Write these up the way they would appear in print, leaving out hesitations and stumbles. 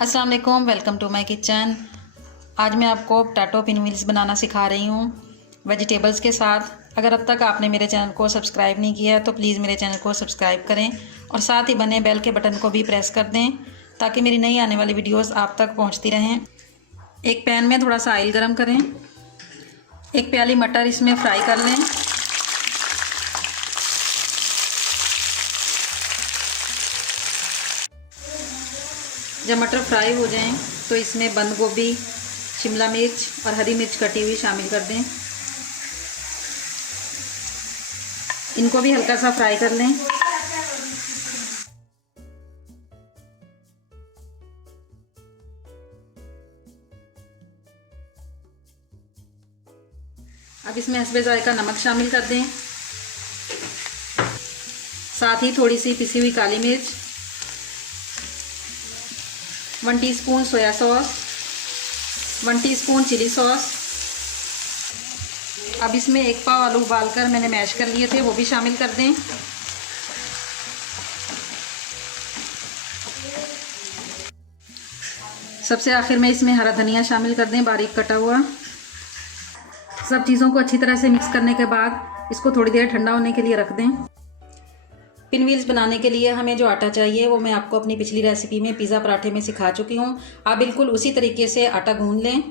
अस्सलाम वालेकुम, welcome to my kitchen. आज मैं आपको पोटैटो पिनव्हील्स बनाना सिखा रही हूँ वेजिटेबल्स के साथ। अगर अब तक आपने मेरे चैनल को सब्सक्राइब नहीं किया है तो प्लीज़ मेरे चैनल को सब्सक्राइब करें और साथ ही बने बेल के बटन को भी प्रेस कर दें ताकि मेरी नई आने वाली वीडियोस आप तक पहुँचती रहें। एक पैन में थोड़ा सा ऑयल गरम करें, एक प्याली मटर इसमें फ्राई कर लें। जब मटर फ्राई हो जाएं तो इसमें बंद गोभी, शिमला मिर्च और हरी मिर्च कटी हुई शामिल कर दें। इनको भी हल्का सा फ्राई कर लें। अब इसमें हस्बे ज़ायका नमक शामिल कर दें, साथ ही थोड़ी सी पिसी हुई काली मिर्च, 1 teaspoon soya sauce, 1 teaspoon chilli sauce. अब इसमें 1 पाव आलू उबालकर मैंने मैश कर लिए थे, वो भी शामिल कर दें। सबसे आखिर में इसमें हरा धनिया शामिल कर दें, बारीक कटा हुआ। सब चीज़ों को अच्छी तरह से मिक्स करने के बाद इसको थोड़ी देर ठंडा होने के लिए रख दें। पिनव्हील्स बनाने के लिए हमें जो आटा चाहिए वो मैं आपको अपनी पिछली रेसिपी में पिज़्ज़ा पराठे में सिखा चुकी हूँ। आप बिल्कुल उसी तरीके से आटा गूंद लें।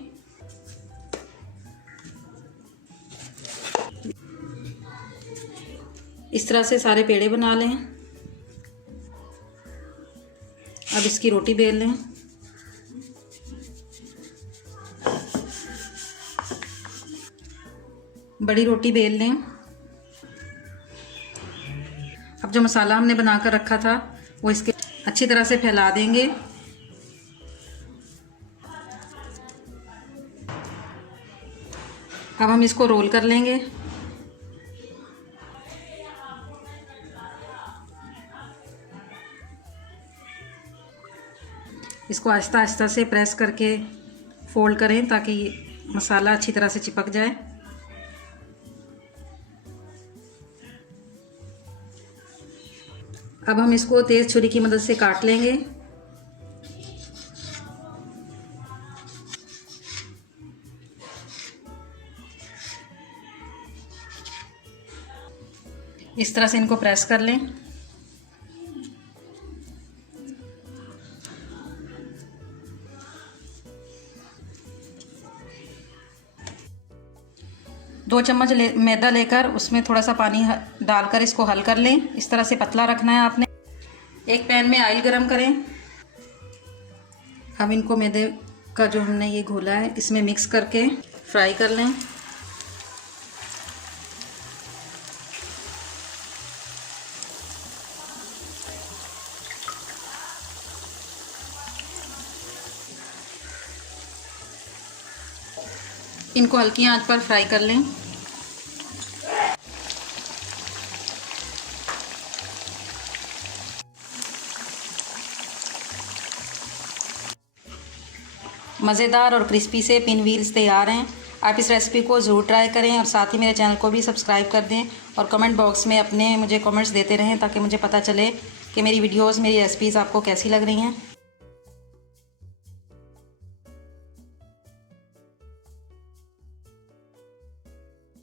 इस तरह से सारे पेड़े बना लें। अब इसकी रोटी बेल लें। बड़ी रोटी बेल लें। अब जो मसाला हमने बनाकर रखा था वो इसके अच्छी तरह से फैला देंगे। अब हम इसको रोल कर लेंगे। इसको आहिस्ता आहिस्ता से प्रेस करके फोल्ड करें ताकि मसाला अच्छी तरह से चिपक जाए। अब हम इसको तेज़ छुरी की मदद से काट लेंगे। इस तरह से इनको प्रेस कर लें। दो चम्मच मैदा लेकर उसमें थोड़ा सा पानी डालकर इसको हल कर लें। इस तरह से पतला रखना है आपने। एक पैन में ऑयल गरम करें। अब इनको मैदे का जो हमने ये घोला है इसमें मिक्स करके फ्राई कर लें। इनको हल्की आंच पर फ्राई कर लें। मज़ेदार और क्रिस्पी से पिनव्हील्स तैयार हैं। आप इस रेसिपी को ज़रूर ट्राई करें और साथ ही मेरे चैनल को भी सब्सक्राइब कर दें और कमेंट बॉक्स में अपने मुझे कमेंट्स देते रहें ताकि मुझे पता चले कि मेरी वीडियोस, मेरी रेसिपीज़ आपको कैसी लग रही हैं।